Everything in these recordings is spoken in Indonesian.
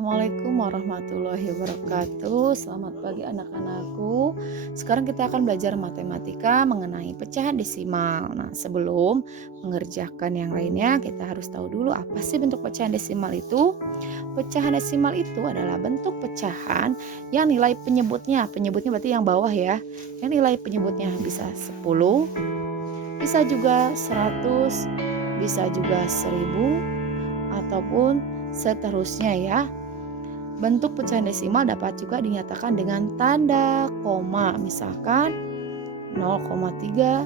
Assalamualaikum warahmatullahi wabarakatuh. Selamat pagi anak-anakku. Sekarang kita akan belajar matematika mengenai pecahan desimal. Nah, sebelum mengerjakan yang lainnya, kita harus tahu dulu apa sih bentuk pecahan desimal itu. Pecahan desimal itu adalah bentuk pecahan yang nilai penyebutnya berarti yang bawah ya. Yang nilai penyebutnya bisa 10, bisa juga 100, bisa juga 1000 ataupun seterusnya ya. Bentuk pecahan desimal dapat juga dinyatakan dengan tanda koma, misalkan 0,3,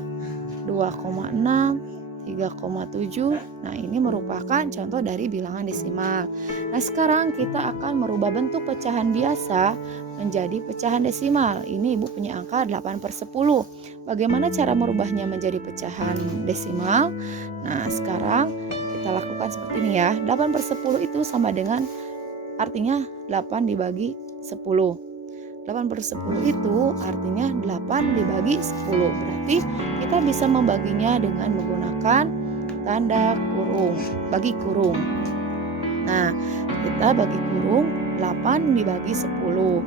2,6, 3,7. Nah, ini merupakan contoh dari bilangan desimal. Nah, sekarang kita akan merubah bentuk pecahan biasa menjadi pecahan desimal. Ini Ibu punya angka 8/10. Bagaimana cara merubahnya menjadi pecahan desimal? Nah, sekarang kita lakukan seperti ini ya. 8/10 itu sama dengan, artinya 8 dibagi 10. 8/10 itu artinya 8 dibagi 10. Berarti kita bisa membaginya dengan menggunakan tanda kurung, bagi kurung. Nah, kita bagi kurung 8 dibagi 10.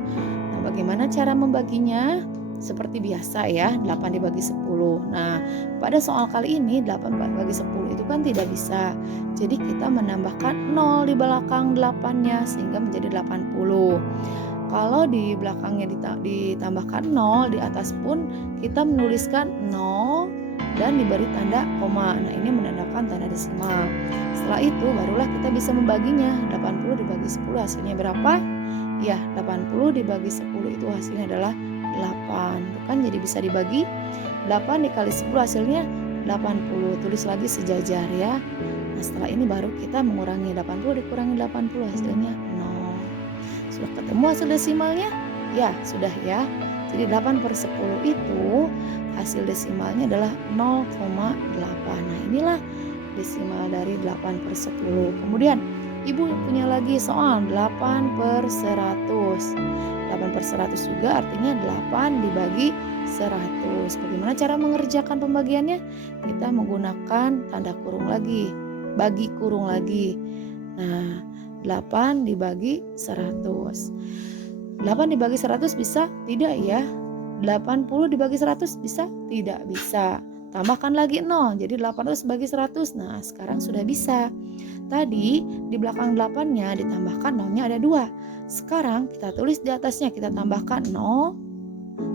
Nah, bagaimana cara membaginya? Seperti biasa ya, 8 dibagi 10. Nah, pada soal kali ini 8 bagi 10 itu kan tidak bisa. Jadi kita menambahkan 0 di belakang 8-nya sehingga menjadi 80. Kalau di belakangnya ditambahkan 0, di atas pun kita menuliskan 0 dan diberi tanda koma. Nah, ini menandakan tanda desimal. Setelah itu barulah kita bisa membaginya. 80 dibagi 10 hasilnya berapa? Ya, 80 dibagi 10 itu hasilnya adalah 8. Kan jadi bisa dibagi 8 dikali 10 hasilnya 80. Tulis lagi sejajar ya. Nah, setelah ini baru kita mengurangi 80 dikurangi 80 hasilnya 0. Sudah ketemu hasil desimalnya? Ya, sudah ya. Jadi 8/10 itu hasil desimalnya adalah 0,8. Nah, inilah desimal dari 8/10. Kemudian Ibu punya lagi soal 8/100. 8/100 juga artinya 8 dibagi 100. Bagaimana cara mengerjakan pembagiannya? Kita menggunakan tanda kurung lagi, bagi kurung lagi. Nah, 8 dibagi 100. 8 dibagi 100 bisa? Tidak ya. 80 dibagi 100 bisa? Tidak bisa. Tambahkan lagi 0, jadi 800 bagi 100. Nah, sekarang sudah bisa. Tadi di belakang 8-nya ditambahkan 0-nya ada 2. Sekarang kita tulis di atasnya, kita tambahkan 0.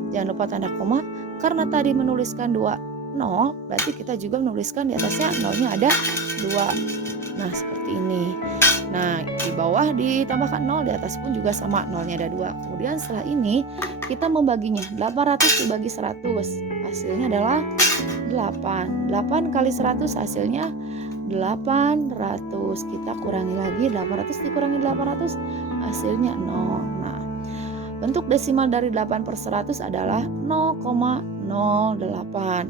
Jangan lupa tanda koma. Karena tadi menuliskan 2 0, berarti kita juga menuliskan di atasnya 0-nya ada 2. Nah, seperti ini. Nah, di bawah ditambahkan 0, di atas pun juga sama, 0-nya ada 2. Kemudian setelah ini kita membaginya. 800 dibagi 100. Hasilnya adalah 8. 8 kali 100 hasilnya 800. Kita kurangi lagi, 800 dikurangi 800 hasilnya 0. Nah, bentuk desimal dari 8/100 adalah 0,08.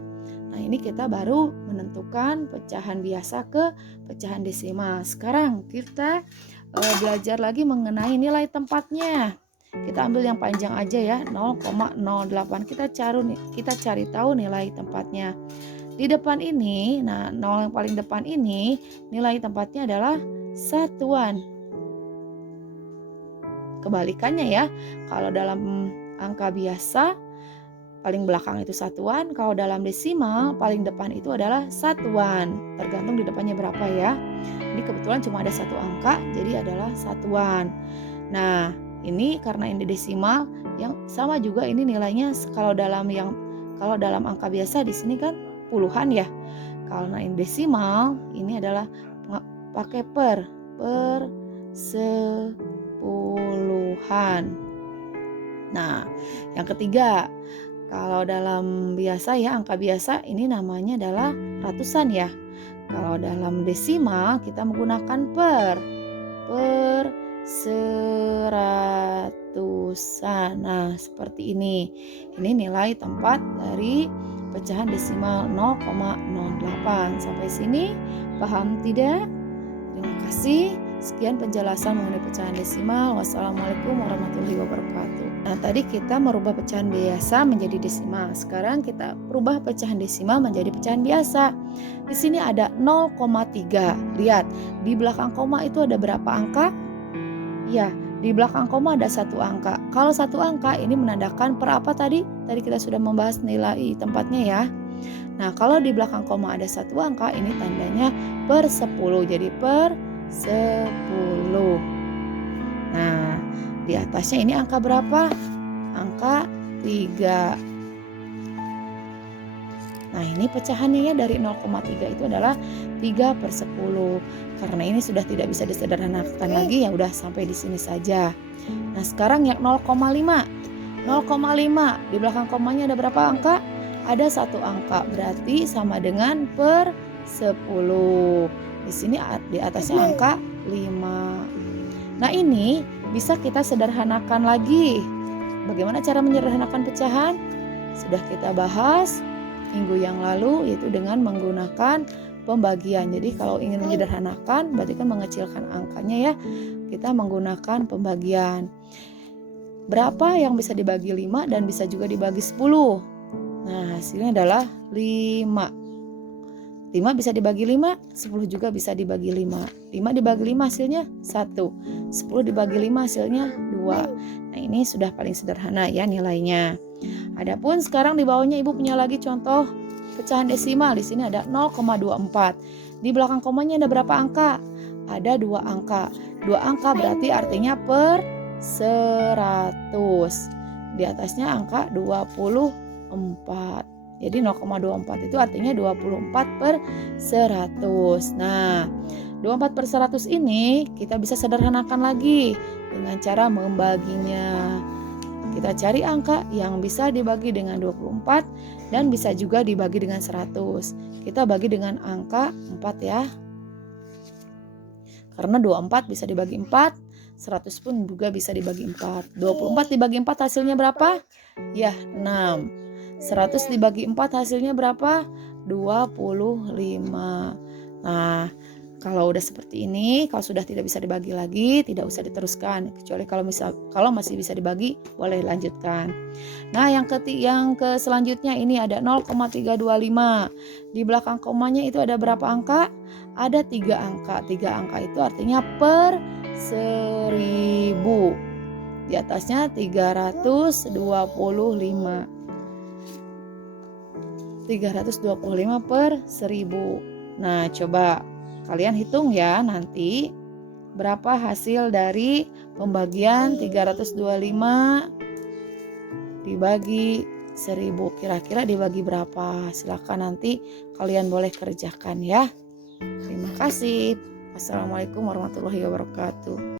Nah, ini kita baru menentukan pecahan biasa ke pecahan desimal. Sekarang kita belajar lagi mengenai nilai tempatnya. Kita ambil yang panjang aja ya, 0,08. Kita cari tahu nilai tempatnya. Di depan ini, nah 0 yang paling depan ini nilai tempatnya adalah satuan. Kebalikannya ya, kalau dalam angka biasa paling belakang itu satuan, kalau dalam desimal paling depan itu adalah satuan. Tergantung di depannya berapa ya. Ini kebetulan cuma ada satu angka, jadi adalah satuan. Nah, ini karena ini desimal, yang sama juga ini nilainya kalau dalam angka biasa di sini kan puluhan ya. Karena ini desimal, ini adalah pakai per sepuluhan. Nah, yang ketiga, kalau dalam biasa ya, angka biasa ini namanya adalah ratusan ya. Kalau dalam desimal kita menggunakan per seratusan. Nah, seperti ini. Ini nilai tempat dari pecahan desimal 0,08. Sampai sini paham tidak? Terima kasih. Sekian penjelasan mengenai pecahan desimal. Wassalamualaikum warahmatullahi wabarakatuh. Nah, tadi kita merubah pecahan biasa menjadi desimal. Sekarang kita rubah pecahan desimal menjadi pecahan biasa. Di sini ada 0,3. Lihat, di belakang koma itu ada berapa angka? Ya, di belakang koma ada satu angka. Kalau satu angka ini menandakan per apa tadi? Tadi kita sudah membahas nilai tempatnya ya. Nah, kalau di belakang koma ada satu angka, ini tandanya per 10. Jadi per 10. Nah, di atasnya ini angka berapa? Angka 3. Nah, ini pecahannya ya dari 0,3 itu adalah 3/10. Karena ini sudah tidak bisa disederhanakan lagi, ya udah sampai di sini saja. Nah, sekarang yang 0,5. 0,5 di belakang komanya ada berapa angka? Ada satu angka, berarti sama dengan per 10. Di sini di atasnya angka 5. Nah, ini bisa kita sederhanakan lagi. Bagaimana cara menyederhanakan pecahan? Sudah kita bahas minggu yang lalu, yaitu dengan menggunakan pembagian. Jadi kalau ingin menyederhanakan berarti kan mengecilkan angkanya ya, kita menggunakan pembagian. Berapa yang bisa dibagi 5 dan bisa juga dibagi 10? Nah, hasilnya adalah 5. 5 bisa dibagi 5, 10 juga bisa dibagi 5. 5 dibagi 5 hasilnya 1. 10 dibagi 5 hasilnya 2. Nah, ini sudah paling sederhana ya nilainya. Adapun sekarang di bawahnya Ibu punya lagi contoh pecahan desimal. Di sini ada 0,24. Di belakang komanya ada berapa angka? Ada 2 angka. 2 angka berarti artinya per 100. Di atasnya angka 24. Jadi 0,24 itu artinya 24 per 100. Nah, 24 per 100 ini kita bisa sederhanakan lagi dengan cara membaginya. Kita cari angka yang bisa dibagi dengan 24 dan bisa juga dibagi dengan 100. Kita bagi dengan angka 4 ya. Karena 24 bisa dibagi 4, 100 pun juga bisa dibagi 4. 24 dibagi 4 hasilnya berapa? Ya, 6. 100 dibagi 4 hasilnya berapa? 25. Nah, kalau udah seperti ini, kalau sudah tidak bisa dibagi lagi, tidak usah diteruskan. Kecuali kalau masih bisa dibagi, boleh lanjutkan. Nah, yang ke selanjutnya ini ada 0,325. Di belakang komanya itu ada berapa angka? Ada 3 angka. 3 angka itu artinya per 1000. Di atasnya 325. 325 per 1000. Nah, coba kalian hitung ya nanti berapa hasil dari pembagian 325 dibagi 1000. Kira-kira dibagi berapa? Silakan nanti kalian boleh kerjakan ya. Terima kasih. Assalamualaikum warahmatullahi wabarakatuh.